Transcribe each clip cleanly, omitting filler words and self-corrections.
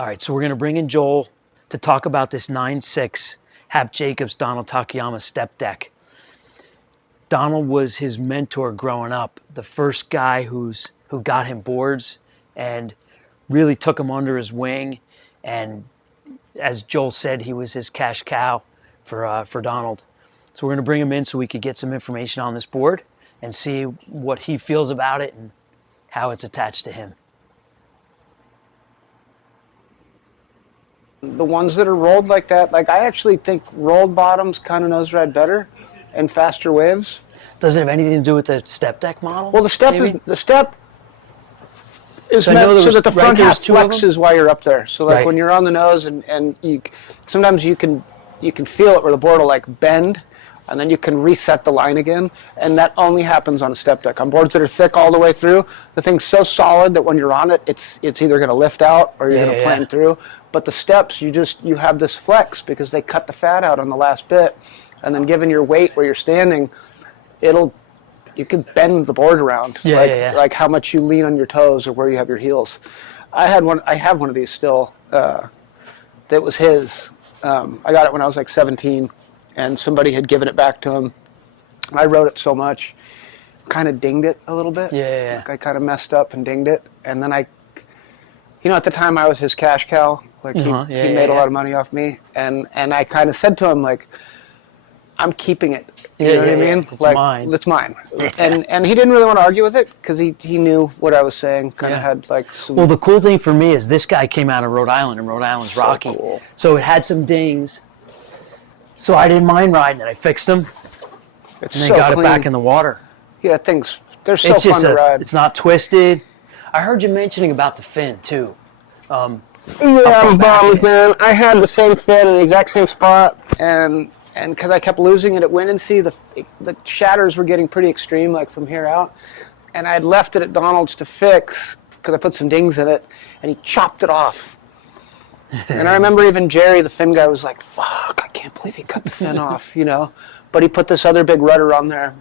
All right, so we're going to bring in Joel to talk about this 9.6 Hap Jacobs Takayama Stepdeck. Donald was his mentor growing up, the first guy who got him boards and really took him under his wing. And as Joel said, he was his cash cow for Donald. So we're going to bring him in so we could get some information on this board and see what he feels about it and how it's attached to him. The ones that are rolled like that, like I actually think rolled bottoms kind of nose ride better and faster waves. Does it have anything to do with the step deck model? Well, the step maybe? is So meant so that the front half two of them? flexes while you're up there. So like Right. when you're on the nose and you sometimes you can feel it where the board will like bend, and then you can reset the line again, and that only happens on a step deck. On boards that are thick all the way through, the thing's so solid that when you're on it, it's either going to lift out or you're going to plane through. But the steps, you have this flex because they cut the fat out on the last bit, and then given your weight where you're standing, you can bend the board around, like how much you lean on your toes or where you have your heels. I have one of these still. That was his. I got it when I was like 17. And somebody had given it back to him. I rode it so much, kind of dinged it a little bit. Like I kind of messed up and dinged it. And then at the time I was his cash cow. Like he made a lot of money off me. And I kind of said to him, like, I'm keeping it. You know what I mean? It's mine. It's mine. And he didn't really want to argue with it because he knew what I was saying. Kind of had like some... Well, the cool thing for me is this guy came out of Rhode Island, and Rhode Island's rocky. Cool. So it had some dings. So I didn't mind riding it. I fixed them, and then got it back in the water. Yeah, they're so fun to ride. It's not twisted. I heard you mentioning about the fin, too. Yeah, I'm bummed, man. I had the same fin in the exact same spot, and because I kept losing it at Wind and Sea, the shatters were getting pretty extreme, like from here out, and I had left it at Donald's to fix because I put some dings in it, and he chopped it off. And I remember even Jerry, the fin guy, was like, fuck, I can't believe he cut the fin off, But he put this other big rudder on there.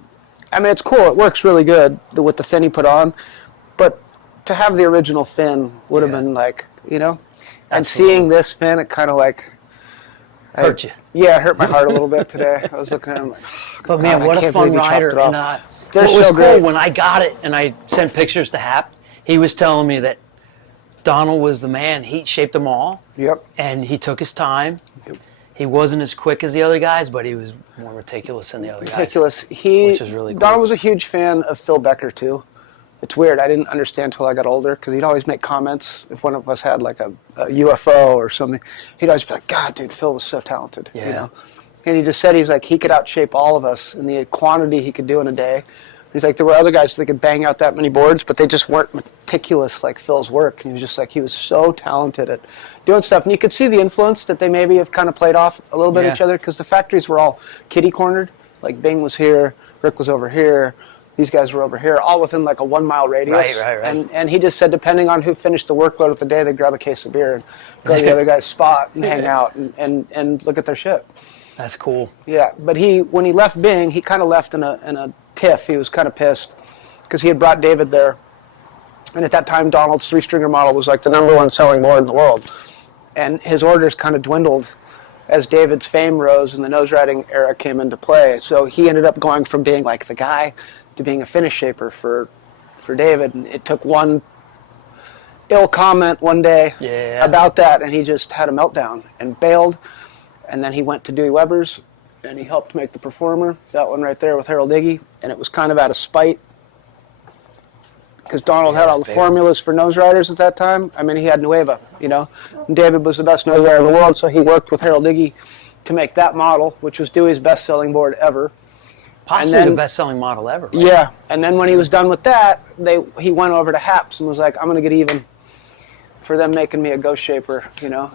I mean, it's cool. It works really good with the fin he put on. But to have the original fin would have been like, And Absolutely. seeing this fin, it kind of like... Hurt you. Yeah, it hurt my heart a little bit today. I was looking at him like, oh, But God, man, what a fun rider. And They're what was so cool, great. when I got it and I sent pictures to Hap, he was telling me that Donald was the man. He shaped them all. Yep. And he took his time. Yep. He wasn't as quick as the other guys, but he was more meticulous than the other Meticulous. guys. Which is really cool. Donald was a huge fan of Phil Becker, too. It's weird. I didn't understand until I got older because he'd always make comments if one of us had like a UFO or something. He'd always be like, God, dude, Phil was so talented, And he just said he could outshape all of us in the quantity he could do in a day. He's like, there were other guys that could bang out that many boards, but they just weren't meticulous like Phil's work. And he was just like, he was so talented at doing stuff. And you could see the influence that they maybe have kind of played off a little bit at each other because the factories were all kitty-cornered. Like Bing was here, Rick was over here, these guys were over here, all within like a 1 mile radius. Right. And he just said, depending on who finished the workload of the day, they'd grab a case of beer and go to the other guy's spot and hang out and look at their shit. That's cool. Yeah, but when he left Bing, he kind of left in a tiff. He was kind of pissed because he had brought David there. And at that time, Donald's 3-stringer model was like the #1 selling board in the world. And his orders kind of dwindled as David's fame rose and the nose riding era came into play. So he ended up going from being like the guy to being a finish shaper for David. And it took one ill comment one day about that, and he just had a meltdown and bailed. And then he went to Dewey Weber's, and he helped make the Performer, that one right there with Harold Iggy, and it was kind of out of spite because Donald had all the formulas for nose riders at that time. I mean, he had Nueva, and David was the best nose rider in the world, so he worked with Harold Iggy to make that model, which was Dewey's best-selling board ever. Possibly the best-selling model ever. Right? Yeah, and then when he was done with that, he went over to Haps and was like, I'm going to get even for them making me a Ghost Shaper,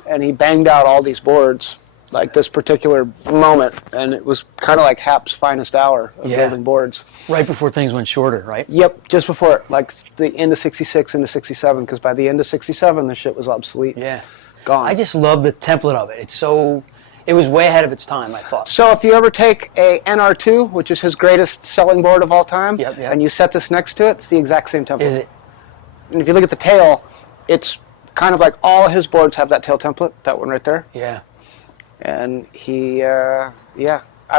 and he banged out all these boards like this particular moment, and it was kind of like Hap's finest hour of building boards. Right before things went shorter, right? Yep, just before, like the end of 66 into 67, because by the end of 67, the shit was obsolete. Yeah. Gone. I just love the template of it. It was way ahead of its time, I thought. So if you ever take a NR2, which is his greatest selling board of all time, and you set this next to it, it's the exact same template. Is it? And if you look at the tail, it's kind of like all his boards have that tail template, that one right there. Yeah. And he, I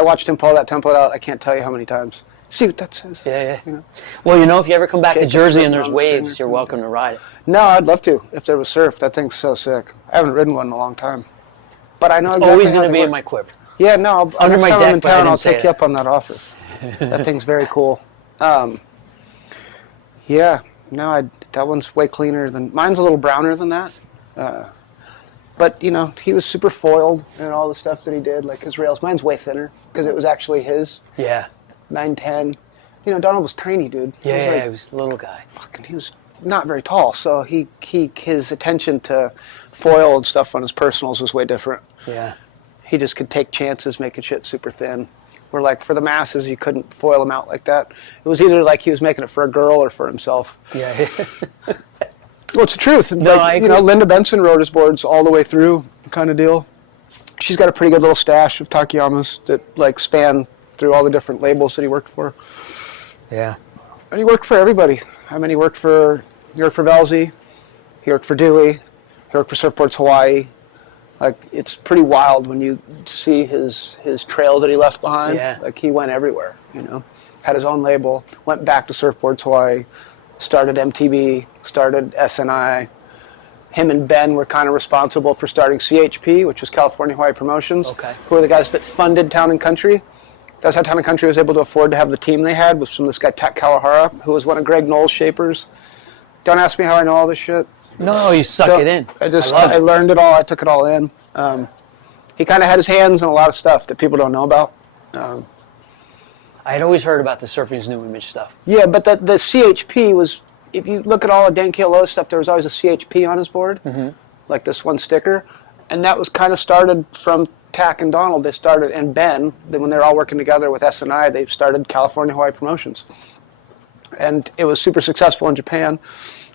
watched him pull that template out. I can't tell you how many times. See what that says? Yeah. You know? Well, if you ever come back to Jacobs Jersey and written there's on the waves, stringer. you're welcome to ride it. No, I'd love to if there was surf. That thing's so sick. I haven't ridden one in a long time. But I know It's exactly always how going to they be work. in my quiver. Yeah, no. Under Next my time deck, I'm in but I town, didn't I'll say take you that. up on that offer. That thing's very cool. Yeah, no, that one's way cleaner than mine's. A little browner than that. But he was super foiled in all the stuff that he did, like his rails. Mine's way thinner because it was actually his Yeah. 910. Donald was tiny, dude. Yeah, he was a little guy. He was not very tall, so his attention to foil and stuff on his personals was way different. Yeah. He just could take chances making shit super thin. Where like for the masses, you couldn't foil him out like that. It was either like he was making it for a girl or for himself. Yeah. Well, it's the truth. No, I agree. Linda Benson rode his boards all the way through, kind of deal. She's got a pretty good little stash of Takayamas that like span through all the different labels that he worked for. Yeah. And he worked for everybody. I mean, he worked for Velzy, he worked for Dewey, he worked for Surfboards Hawaii. Like, it's pretty wild when you see his trail that he left behind. Yeah. Like, he went everywhere, Had his own label, went back to Surfboards Hawaii, started MTB, started SNI. Him and Ben were kind of responsible for starting CHP, which was California Hawaii Promotions. Okay. Who were the guys that funded Town and Country. That's how Town and Country was able to afford to have the team they had, was from this guy, Tak Kawahara, who was one of Greg Knoll's shapers. Don't ask me how I know all this shit. No, you suck it in. I learned it all. I took it all in. He kind of had his hands in a lot of stuff that people don't know about. I had always heard about the Surfing's New Image stuff. Yeah, but the CHP was, if you look at all of Dan Kealoha's stuff, there was always a CHP on his board, like this one sticker. And that was kind of started from Tak and Donald. They started, and Ben, when they were all working together with SNI, they started California Hawaii Promotions. And it was super successful in Japan.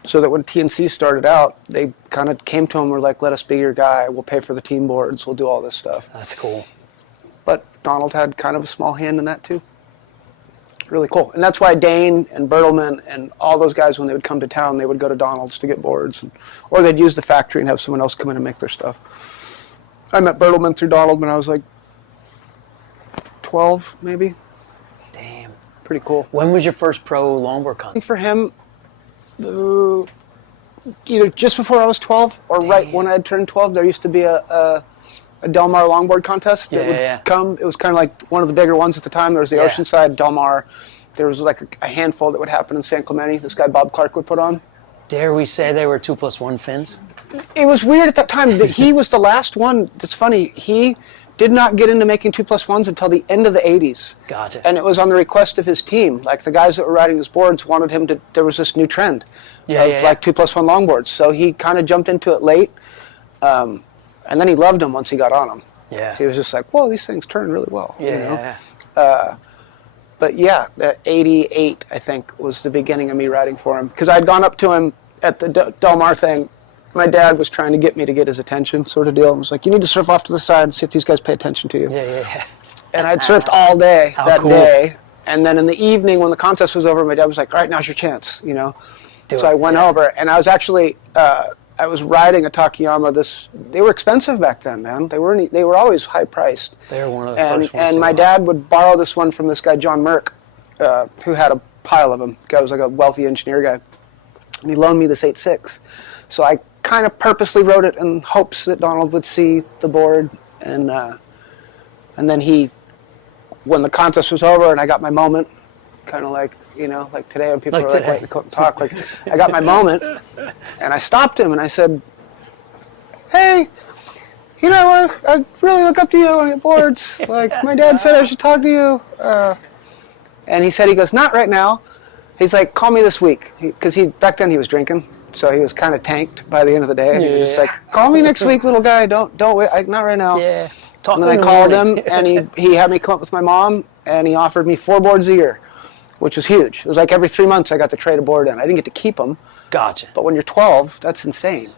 So that when TNC started out, they kind of came to him and were like, let us be your guy. We'll pay for the team boards. We'll do all this stuff. That's cool. But Donald had kind of a small hand in that too. Really cool. And that's why Dane and Bertelman and all those guys, when they would come to town, they would go to Donald's to get boards. Or they'd use the factory and have someone else come in and make their stuff. I met Bertelman through Donald when I was like 12, maybe. Damn. Pretty cool. When was your first pro longboard I think contest? for him, either just before I was 12 or right when I had turned 12, there used to be a Del Mar longboard contest that would come. It was kind of like one of the bigger ones at the time. There was the Oceanside, Del Mar. There was like a handful that would happen in San Clemente. This guy Bob Clark would put on. Dare we say they were 2+1 fins? It was weird at that time that he was the last one. That's funny. He did not get into making 2+1s until the end of the 80s. Gotcha. And it was on the request of his team. Like the guys that were riding his boards wanted him to, there was this new trend of like 2+1 longboards. So he kind of jumped into it late. And then he loved them once he got on them. Yeah. He was just like, whoa, these things turn really well. Yeah. But yeah, 88, I think, was the beginning of me riding for him. Because I'd gone up to him at the Del Mar thing. My dad was trying to get me to get his attention, sort of deal. I was like, you need to surf off to the side and see if these guys pay attention to you. Yeah. And I'd surfed all day that cool. day. And then in the evening, when the contest was over, my dad was like, all right, now's your chance, So I went over, and I was actually, I was riding a Takayama. They were expensive back then, man. They were always high priced. They were one of the first ones. And my dad would borrow this one from this guy, John Merck, who had a pile of them. The guy was like a wealthy engineer guy. And he loaned me this 8.6. So I kind of purposely rode it in hopes that Donald would see the board. And then when the contest was over and I got my moment, kind of like, like today when people are like waiting to come talk, like I got my moment and I stopped him and I said, hey, I really look up to you on your boards. Like my dad said I should talk to you. And he goes, not right now. He's like, call me this week. Because back then he was drinking. So he was kind of tanked by the end of the day. And he was just like, call me next week, little guy. Don't wait. Not right now. Yeah. And then I called him and he had me come up with my mom and he offered me 4 boards a year, which was huge. It was like every 3 months I got to trade a board in. I didn't get to keep them. Gotcha. But when you're 12, that's insane.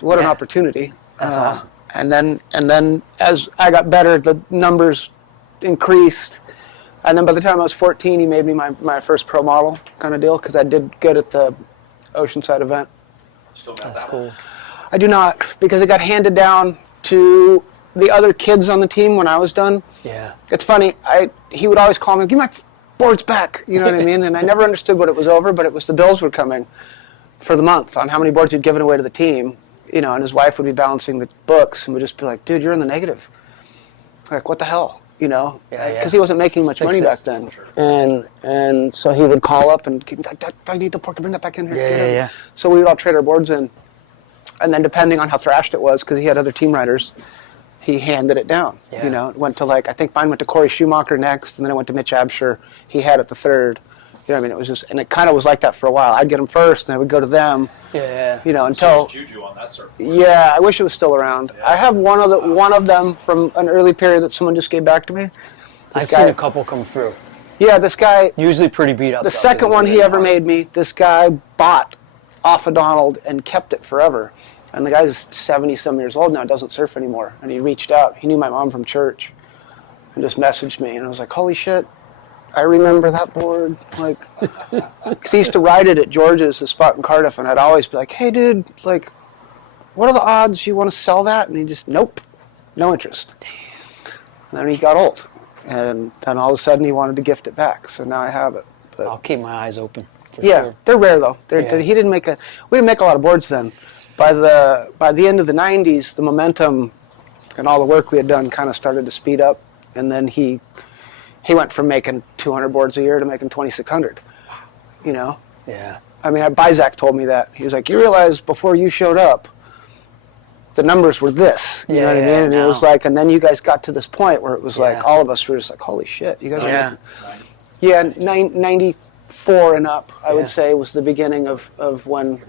What an opportunity. That's awesome. And then as I got better, the numbers increased. And then by the time I was 14, he made me my first pro model kind of deal because I did good at the Oceanside event. Still got That's that cool. one. I do not, because it got handed down to the other kids on the team when I was done. Yeah. It's funny, he would always call me, give my boards back, you know what I mean? And I never understood what it was over, but it was the bills were coming for the month on how many boards he'd given away to the team, you know, and his wife would be balancing the books and would just be like, dude, you're in the negative. Like, what the hell, you know? Because he wasn't making much money back then. And so he would call up and, I need the pork, bring that back in here. Yeah. So we would all trade our boards in. And then depending on how thrashed it was, because he had other team riders, he handed it down. Yeah. You know, it went to I think mine went to Corey Schumacher next, and then it went to Mitch Absher. He had it the third. You know what I mean? It was just, and it kind of was like that for a while. I'd get them first, and I would go to them. Yeah. You know, until. Juju on that circle. Yeah, I wish it was still around. Yeah. I have one of them from an early period that someone just gave back to me. I've seen a couple come through. Yeah, this guy. Usually pretty beat up. The second one he ever made me, this guy bought off of Donald and kept it forever. And the guy's 70-some years old now, doesn't surf anymore. And he reached out. He knew my mom from church and just messaged me. And I was like, holy shit, I remember that board. Like, because he used to ride it at George's, the spot in Cardiff. And I'd always be like, hey, dude, like, what are the odds you want to sell that? And he just, nope, no interest. And then he got old. And then all of a sudden he wanted to gift it back. So now I have it. But I'll keep my eyes open. yeah, Sure. they're rare though. Yeah. We didn't make a lot of boards then. By the end of the 90s, the momentum and all the work we had done kind of started to speed up, and then he went from making 200 boards a year to making 2,600. You know? Yeah. I mean, Bizak told me that. He was like, you realize before you showed up, the numbers were this. You know what I mean? And it was like, and then you guys got to this point where it was like, all of us were just like, holy shit, you guys are making. Yeah, 94 and up, I would say, was the beginning of when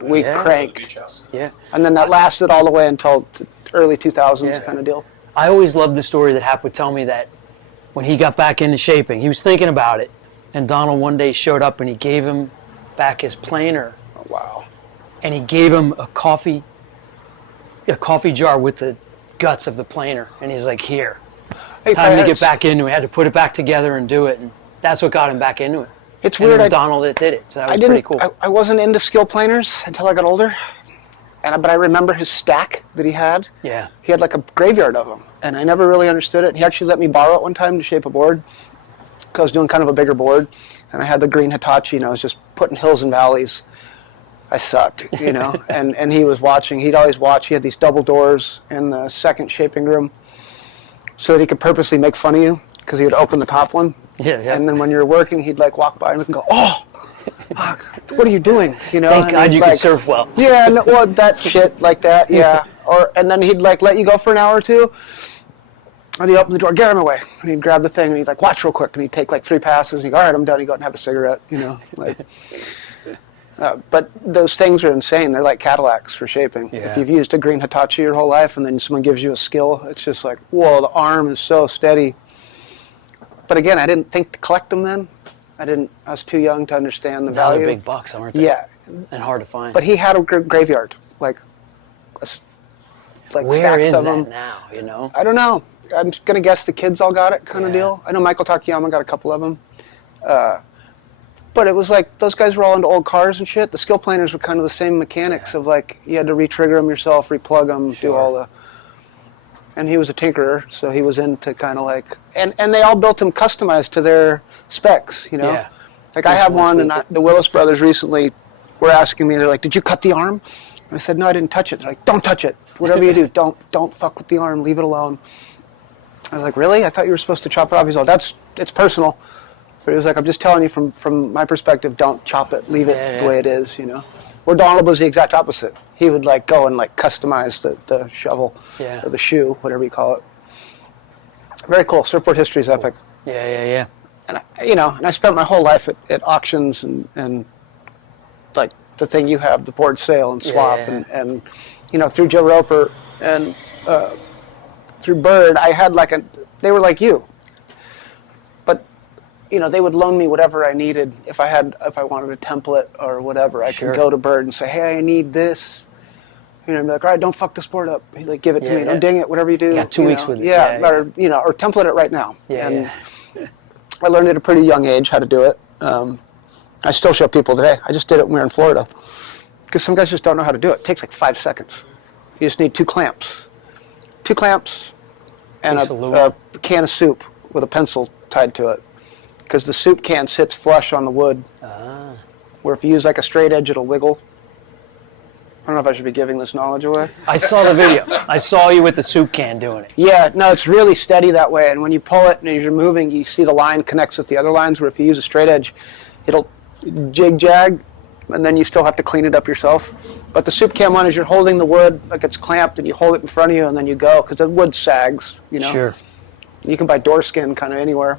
we cranked. Yeah. And then that lasted all the way until early 2000s kind of deal. I always loved the story that Hap would tell me that when he got back into shaping, he was thinking about it, and Donald one day showed up and he gave him back his planer. Oh, wow. And he gave him a coffee jar with the guts of the planer, and he's like, here, time to get back into it. Had to put it back together and do it, and that's what got him back into it. It's weird. It was Donald that did it, so that was pretty cool. I wasn't into skill planers until I got older, but I remember his stack that he had. Yeah. He had like a graveyard of them, and I never really understood it. He actually let me borrow it one time to shape a board, because I was doing kind of a bigger board, and I had the green Hitachi, and I was just putting hills and valleys. I sucked, you know, and he was watching. He'd always watch. He had these double doors in the second shaping room so that he could purposely make fun of you, because he would open the top one. Yeah. And then when you're working, he'd like walk by and go, oh, what are you doing? You know. Thank God you can surf well. Yeah, no, well, that shit like that, yeah. And then he'd like let you go for an hour or two, and he'd open the door, get out of my way, and he'd grab the thing, and he'd like watch real quick, and he'd take like 3 passes, and he'd go, all right, I'm done. He'd go out and have a cigarette, you know, like. But those things are insane. They're like Cadillacs for shaping. Yeah. If you've used a green Hitachi your whole life, and then someone gives you a skill, it's just like, whoa, the arm is so steady. But again, I didn't think to collect them then. I was too young to understand the value. They're big bucks, aren't they? Yeah. And hard to find. But he had a graveyard, like where stacks is of that them. now, you know? I don't know. I'm going to guess the kids all got it kind of deal. I know Michael Takayama got a couple of them. But it was like those guys were all into old cars and shit. The skill planers were kind of the same mechanics of like you had to retrigger them yourself, replug them, do all the... And he was a tinkerer, so he was into kind of like... And they all built them customized to their specs, you know? Yeah. Like I have one, and the Willis brothers recently were asking me, they're like, did you cut the arm? And I said, no, I didn't touch it. They're like, don't touch it. Whatever you do, don't fuck with the arm. Leave it alone. I was like, really? I thought you were supposed to chop it off. He's like, it's personal. But he was like, I'm just telling you from my perspective, don't chop it. Leave it the way it is, you know? Where Donald was the exact opposite. He would like go and like customize the shovel or the shoe, whatever you call it. Very cool. Surfboard history is epic. Yeah. And I spent my whole life at auctions and like the thing you have, the board sale and swap and through Joe Roper and through Bird, I had they were like you. But they would loan me whatever I needed if I wanted a template or whatever. I could go to Bird and say, hey, I need this. And be like, all right, don't fuck this board up. He'd like give it to me. Don't ding it, whatever you do. You got 2 weeks with it. Or template it right now. I learned at a pretty young age how to do it. I still show people today. I just did it when we were in Florida. because some guys just don't know how to do it. It takes like 5 seconds. You just need 2 clamps. 2 clamps and a can of soup with a pencil tied to it. Because the soup can sits flush on the wood. Where if you use like a straight edge, it'll wiggle. I don't know if I should be giving this knowledge away. I saw the video. I saw you with the soup can doing it. Yeah, no, it's really steady that way. And when you pull it and as you're moving, you see the line connects with the other lines, where if you use a straight edge, it'll jig-jag, and then you still have to clean it up yourself. But the soup can one is you're holding the wood like it's clamped, and you hold it in front of you, and then you go, because the wood sags, you know. Sure. You can buy door skin kind of anywhere.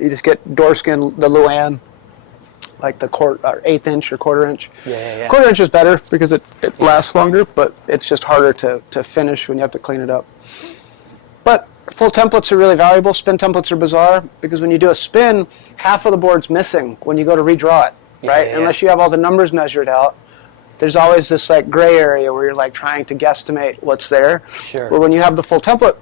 You just get door skin, the Luan, like the 1/8 inch or 1/4 inch. Yeah. 1/4 inch is better because it lasts longer, but it's just harder to finish when you have to clean it up. But full templates are really valuable. Spin templates are bizarre because when you do a spin, half of the board's missing when you go to redraw it, right? Yeah. Unless you have all the numbers measured out. There's always this like gray area where you're like trying to guesstimate what's there. Sure. But when you have the full template,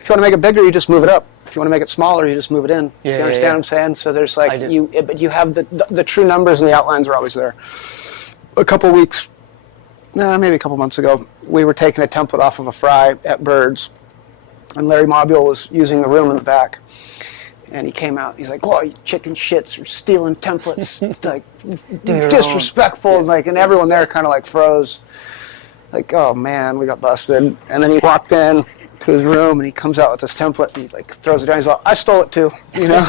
if you want to make it bigger, you just move it up. If you want to make it smaller, you just move it in. Do you understand what I'm saying? So there's like but you have the true numbers and the outlines are always there. A couple weeks, maybe a couple months ago, we were taking a template off of a fry at Birds, and Larry Mobule was using the room in the back, and he came out. He's like, "Oh, you chicken shits are stealing templates! It's like disrespectful!" And everyone there kind of like froze. Like, oh man, we got busted. And then he walked in to his room and he comes out with this template and he like throws it down. He's like, "I stole it too," you know.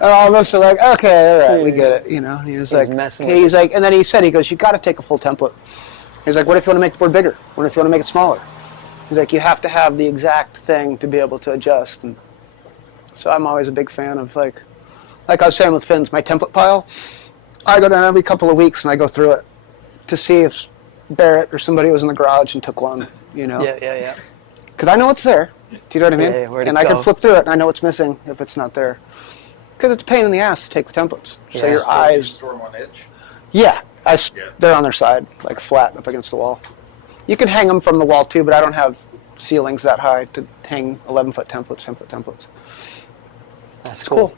And all of us are like, "Okay, all right, we get it," you know. And he was like, and then he said, he goes, "You got to take a full template." He's like, "What if you want to make the board bigger? What if you want to make it smaller?" He's like, "You have to have the exact thing to be able to adjust." And so I'm always a big fan of like I was saying with fins, my template pile. I go down every couple of weeks and I go through it to see if Barrett or somebody was in the garage and took one. You know? Yeah. Because I know it's there. Do you know what I mean? Yeah, and I can flip through it and I know what's missing if it's not there. Because it's a pain in the ass to take the templates. So your eyes. Store them on edge? Yeah, they're on their side, like flat up against the wall. You can hang them from the wall too, but I don't have ceilings that high to hang 11-foot templates, 10-foot templates. That's cool.